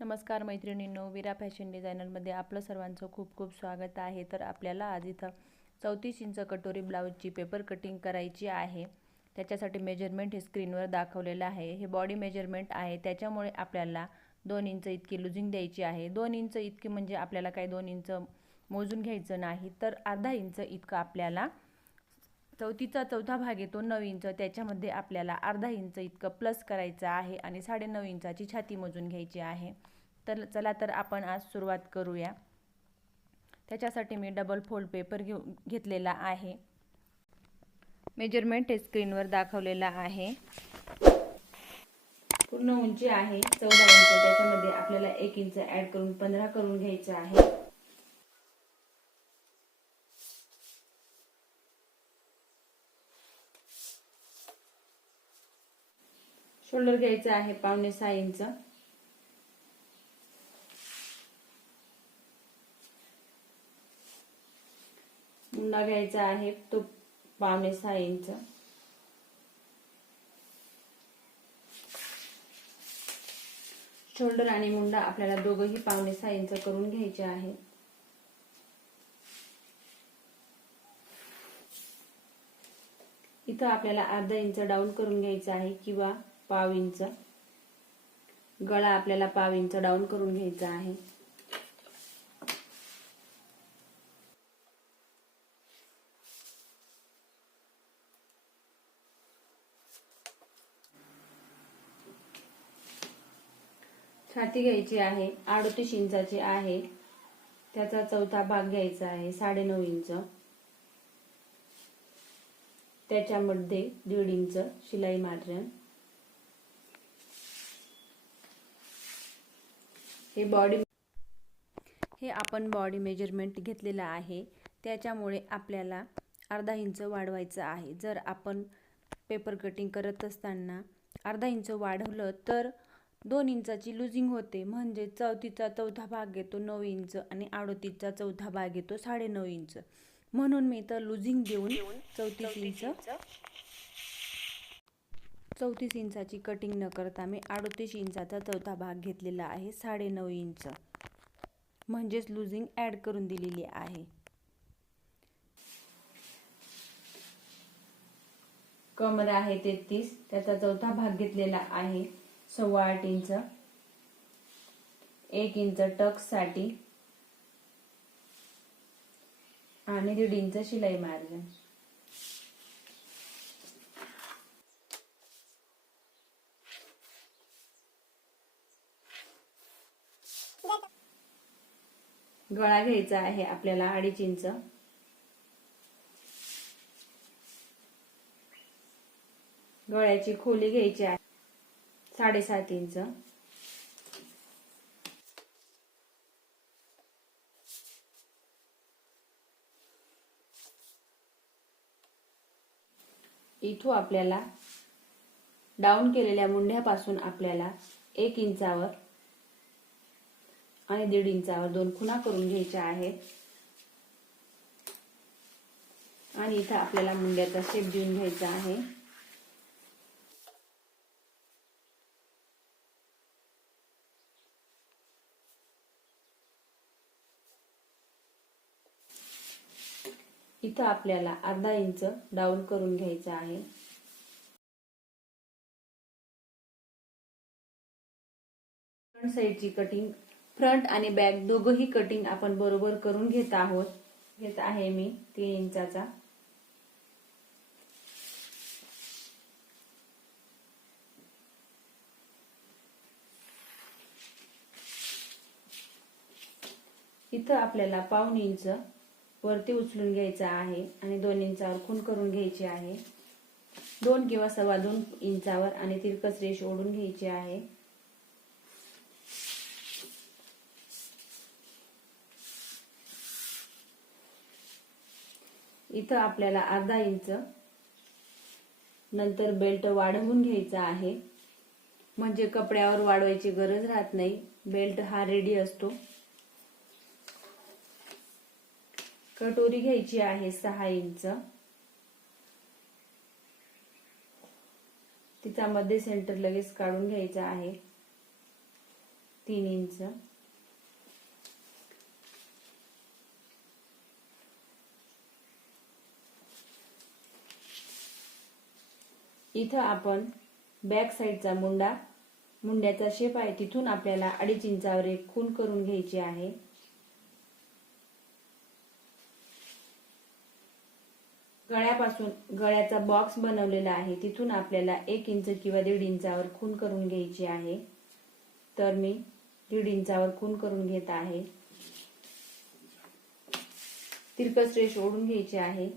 नमस्कार मैत्रिणींनो विरा फॅशन डिझायनरमध्ये आपलं सर्वांचं खूप खूप स्वागत आहे. तर आपल्याला आज इथं चौतीस इंच कटोरी ब्लाऊजची पेपर कटिंग करायची आहे. त्याच्यासाठी मेजरमेंट हे स्क्रीनवर दाखवलेलं आहे. हे बॉडी मेजरमेंट आहे. त्याच्यामुळे आपल्याला दोन इंच इतकी लुझिंग द्यायची आहे. दोन इंच इतकी म्हणजे आपल्याला काही दोन इंच मोजून घ्यायचं नाही. तर अर्धा इंच इतकं आपल्याला चौथीचा चौथा भाग येतो नऊ इंच. त्याच्यामध्ये आपल्याला अर्धा इंच इतकं प्लस करायचं आहे आणि साडेनऊ इंचाची छाती मोजून घ्यायची आहे. तर चला तर आपण आज सुरुवात करूया. त्याच्यासाठी मी डबल फोल्ड पेपर घेऊ घेतलेला आहे. मेजरमेंट हे स्क्रीनवर दाखवलेला आहे. पूर्ण उंची आहे चौदा इंच. त्याच्यामध्ये आपल्याला एक इंच ॲड करून पंधरा करून घ्यायचं आहे. शोल्डर घ्यायचं आहे पावणे सहा इंच. मुंडा घ्यायचा आहे तो पावणे सहा इंच. शोल्डर आणि मुंडा आपल्याला दोघंही पावणे सहा इंच करून घ्यायचे आहे. इथं आपल्याला अर्धा इंच डाऊन करून घ्यायचं आहे किंवा पाव इंच गळा आपल्याला पाव इंच डाऊन करून घ्यायचा आहे. छाती घ्यायची आहे अडतीस इंचाची आहे. त्याचा चौथा भाग घ्यायचा आहे साडेनऊ इंच. त्याच्यामध्ये दीड इंच शिलाई मार्जन. हे बॉडी हे आपण बॉडी मेजरमेंट घेतलेलं आहे. त्याच्यामुळे आपल्याला अर्धा इंच वाढवायचं आहे. जर आपण पेपर कटिंग करत असताना अर्धा इंच वाढवलं तर दोन इंचाची लुझिंग होते. म्हणजे चौथीचा चौथा भाग येतो नऊ इंच आणि अडोतीसचा चौथा भाग येतो साडेनऊ इंच म्हणून मी तर लुझिंग देऊन चौतीस इंच चौतीस इंचाची कटिंग न करता मी अडोतीस इंचाचा चौथा भाग घेतलेला आहे साडेनऊ इंच. म्हणजेच लुझिंग ॲड करून दिलेली आहे. कमर आहे तेहतीस त्याचा चौथा भाग घेतलेला आहे सव्वा आठ इंच. एक इंच टक्ससाठी आणि दीड इंच शिलाई मार्जिन. गळा घ्यायचा आहे आपल्याला अडीच इंच. गळ्याची खोली घ्यायची आहे साडेसात इंच. इथून आपल्याला डाऊन केलेल्या मुंढ्यापासून आपल्याला एक इंचावर आणि दीड इंचावर दोन खुणा करून घ्यायच्या आहेत. आणि इथं आपल्याला मुंड्याचा शेप देऊन घ्यायचा आहे. इथं आपल्याला अर्धा इंच डाऊन करून घ्यायचं आहे. फ्रंट साईडची कटिंग फ्रंट आणि बॅक दोघंही कटिंग आपण बरोबर करून घेत आहोत. घेत आहे मी तीन इंचाचा. इथं आपल्याला पाऊन इंच वरती उचलून घ्यायचा आहे आणि दोन इंचावर खून करून घ्यायची आहे. दोन किंवा सव्वा दोन इंचावर आणि तिरकस रेष ओढून घ्यायची आहे. इथं आपल्याला अर्धा इंच नंतर बेल्ट वाढवून घ्यायचा आहे. म्हणजे कपड्यावर वाढवायची गरज राहत नाही. बेल्ट हा रेडी असतो. कटोरी घ्यायची आहे सहा इंच. तिचा मध्ये सेंटर लगेच काढून घ्यायचा आहे. तीन इंच. इथं आपण बॅक साईडचा मुंडा मुंड्याचा शेप आहे. तिथून आपल्याला अडीच इंचावर एक खून करून घ्यायची आहे. गळ्यापासून गळ्याचा बॉक्स बनवलेला आहे. तिथून आपल्याला एक इंच किंवा दीड इंचावर खून करून घ्यायची आहे. तर मी दीड इंचावर खून करून घेत आहे. तिरकस रेष ओढून घ्यायची आहे.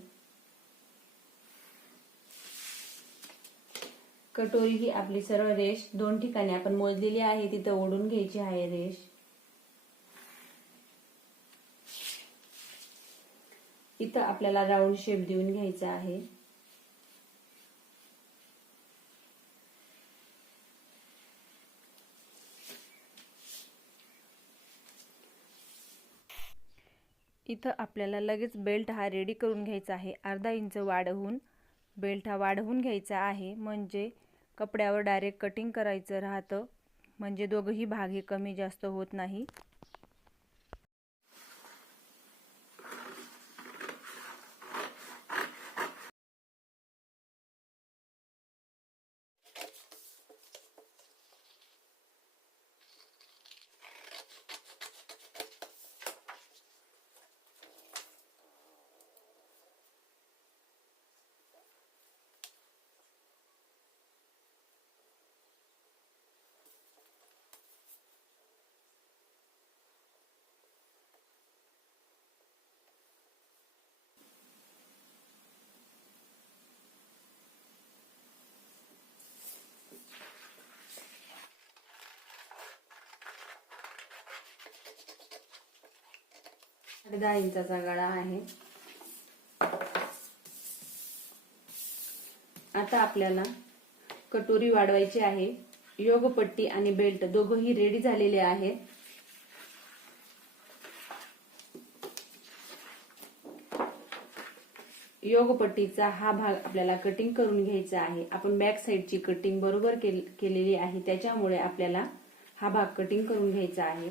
कटोरी ही आपली सरळ रेष. दोन ठिकाणी आपण मोजलेली आहे तिथं ओढून घ्यायची आहे रेष. इथं आपल्याला राऊंड शेप देऊन घ्यायचा आहे. इथं आपल्याला लगेच बेल्ट हा रेडी करून घ्यायचा आहे. अर्धा इंच वाढवून बेल्ट हा वाढवून घ्यायचा आहे. म्हणजे कपड्यावर डायरेक्ट कटिंग करायचं राहतं. म्हणजे दोघंही भाग हे कमी जास्त होत नाही. दहा इंचाचा गळा आहे. आता आपल्याला कटोरी वाढवायची आहे. योगपट्टी आणि बेल्ट दोघंही रेडी झालेले आहेत योगपट्टीचा हा भाग आपल्याला कटिंग करून घ्यायचा आहे. आपण बॅक साईडची कटिंग बरोबर केलेली आहे. त्याच्यामुळे आपल्याला हा भाग कटिंग करून घ्यायचा आहे.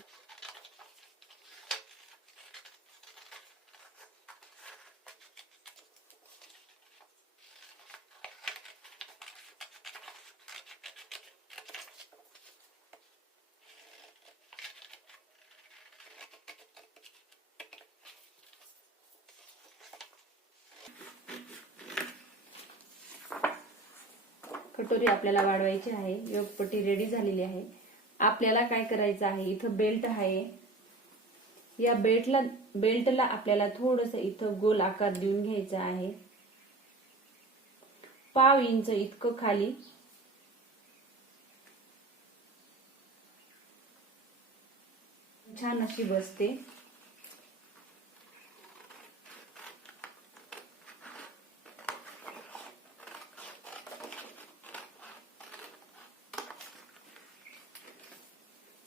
कटोरी आपल्याला वाढवायची आहे. योगपट्टी रेडी झालेली आहे. आपल्याला काय करायचं आहे? इथं बेल्ट आहे. या बेल्टला बेल्टला आपल्याला थोडस इथं गोल आकार देऊन घ्यायचा आहे. पाव इंच इतकं खाली. छान अशी बसते.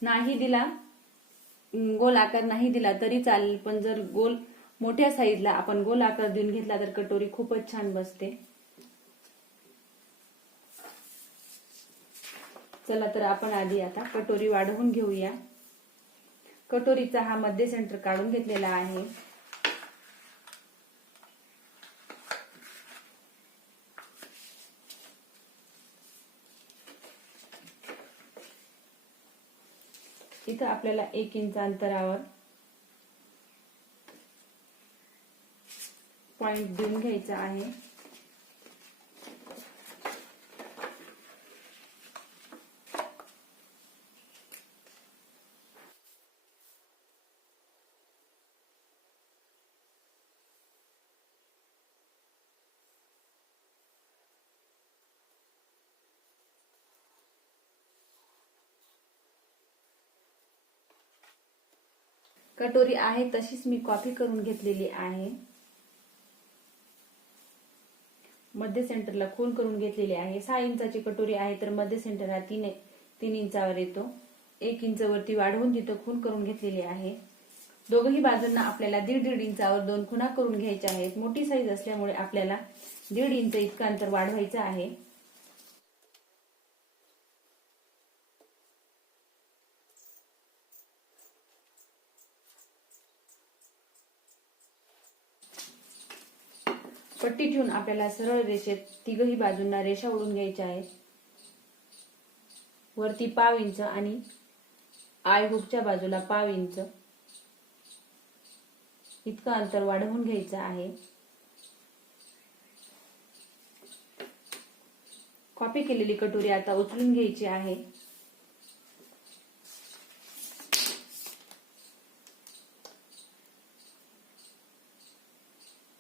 नाही दिला. गोल आकार नाही दिला तरी चालेल पण जर गोल मोठ्या साईजला आपण गोल आकार देऊन घेतला तर कटोरी खूपच छान बसते. चला तर आपण आधी आता कटोरी वाढवून घेऊया. कटोरीचा हा मध्य सेंटर काढून घेतलेला आहे. इथं आपल्याला एक इंच अंतरावर पॉइंट देऊन घ्यायचा आहे. कटोरी आहे तशीच मी कॉपी करून घेतलेली आहे. मध्य सेंटरला खून करून घेतलेली आहे. सहा इंचाची कटोरी आहे तर मध्य सेंटर हा तीन तीन इंचावर येतो. एक इंच वरती वाढवून तिथं खून करून घेतलेली आहे. दोघही बाजूंना आपल्याला दीड दीड इंचावर दोन खुणा करून घ्यायच्या आहेत. मोठी साईज असल्यामुळे आपल्याला दीड इंच इतकं अंतर वाढवायचं आहे. पट्टी ठेवून आपल्याला सरळ रेषेत तिघही बाजूंना रेषा ओढून घ्यायच्या आहेत. वरती पाव इंच आणि आय हुकच्या बाजूला पाव इंच. इतकं अंतर वाढवून घ्यायचं आहे. कॉपी केलेली कटोरी आता उचलून घ्यायची आहे.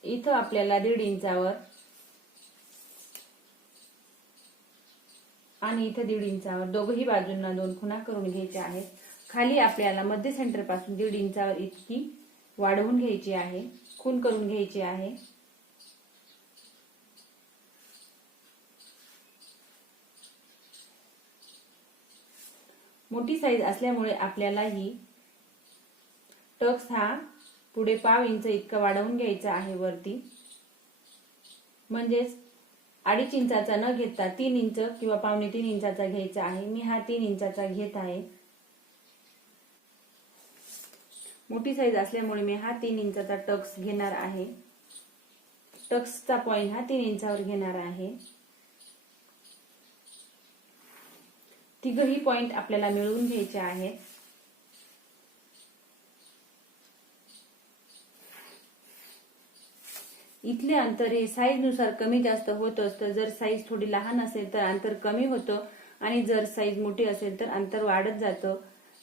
इथं आपल्याला दीड इंचावर. आणि इथं दीड इंचावर. दोघही बाजूंना दोन खुणा करून घ्यायच्या आहेत. खाली आपल्याला मध्य सेंटरपासून दीड इंचावर इतकी वाढवून घ्यायची आहे. खून करून घ्यायची आहे. मोठी साईज असल्यामुळे आपल्याला ही टक्स हा पुढे पाव इंच इतकं वाढवून घ्यायचं आहे वरती. म्हणजेच अडीच इंचाचा न घेता तीन इंच किंवा पावणे तीन इंचाचा घ्यायचा आहे. मी हा तीन इंचाचा घेत आहे. मोठी साईज असल्यामुळे मी हा तीन इंचाचा टक्स घेणार आहे. टक्सचा पॉइंट हा तीन इंचावर घेणार आहे. तिघही पॉइंट आपल्याला मिळवून घ्यायचे आहेत. इथले अंतर हे साईजनुसार कमी जास्त होत असतं. जर साईज थोडी लहान असेल तर अंतर कमी होतं आणि जर साईज मोठी असेल तर अंतर वाढत जातं.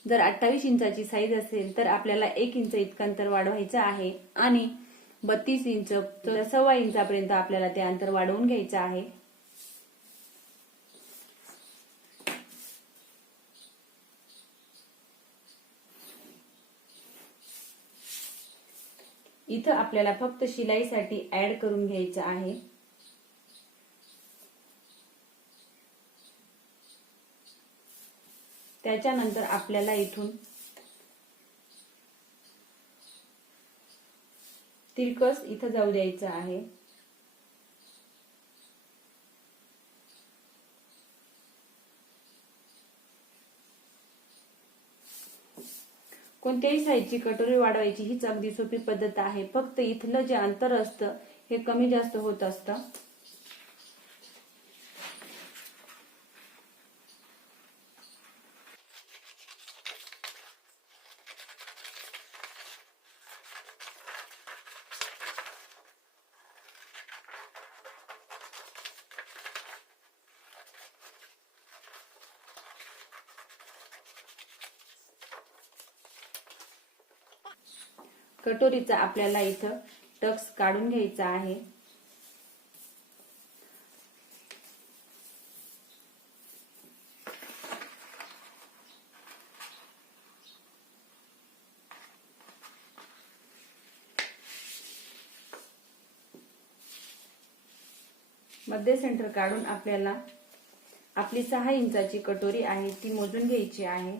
जर अठ्ठावीस इंचाची साईज असेल तर आपल्याला एक इंच इतकं अंतर वाढवायचं आहे आणि बत्तीस इंच सव्वा इंचापर्यंत आपल्याला ते अंतर वाढवून घ्यायचं आहे. इथं आपल्याला फक्त शिलाईसाठी ऍड करून घ्यायचं आहे. त्याच्यानंतर आपल्याला इथून तिरकस इथं जाऊ द्यायचं आहे. कोणत्याही साईजची कटोरी वाढवायची हीच अगदी सोपी पद्धत आहे. फक्त इथलं जे अंतर असतं हे कमी जास्त होत असतं. कटोरीचा आपल्याला इथं टक्स काढून घ्यायचा आहे. मध्य सेंटर काढून आपल्याला आपली सहा इंचाची कटोरी आहे ती मोजून घ्यायची आहे.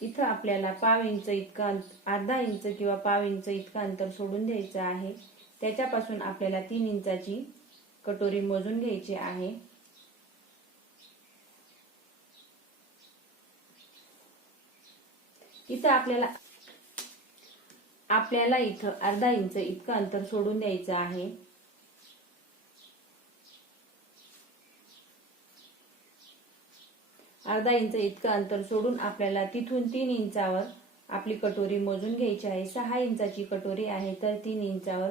इथं आपल्याला पाव इंच इतका अर्धा इंच किंवा पाव इंच इतकं अंतर सोडून द्यायचं आहे. त्याच्यापासून आपल्याला तीन इंचाची कटोरी मोजून घ्यायची आहे. इथं आपल्याला आपल्याला इथं अर्धा इंच इतकं अंतर सोडून द्यायचं आहे. अर्धा इंच इतकं अंतर सोडून आपल्याला तिथून तीन इंचावर आपली कटोरी मोजून घ्यायची आहे. सहा इंचाची कटोरी आहे तर तीन इंचावर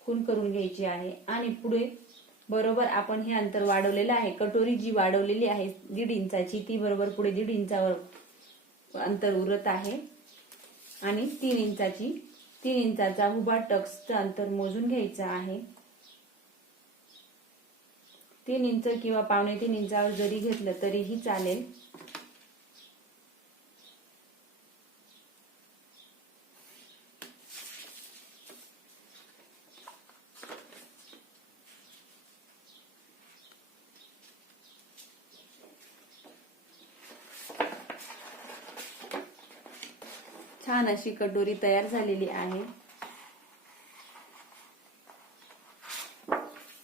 खून करून घ्यायची आहे. आणि पुढे बरोबर आपण हे अंतर वाढवलेलं आहे. कटोरी जी वाढवलेली आहे दीड इंचाची ती बरोबर पुढे दीड इंचावर अंतर उरत आहे. आणि तीन इंचाची तीन इंचाचा उभा टक्सचं अंतर मोजून घ्यायचं आहे. तीन इंच किंवा पावणे तीन इंचावर जरी घेतलं तरीही चालेल. छान अशी कटोरी तयार झालेली आहे.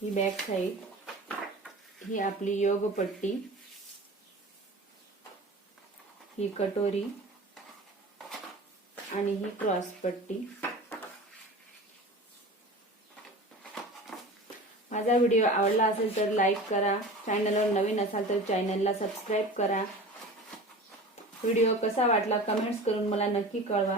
ही बॅक साईड. ही आपली योगपट्टी ही कटोरी आणि ही क्रॉसपट्टी माझा व्हिडिओ आवडला असेल तर लाईक करा. चॅनलवर नवीन असाल तर चॅनलला सबस्क्राईब करा. व्हिडिओ कसा वाटला कमेंट्स करून मला नक्की कळवा.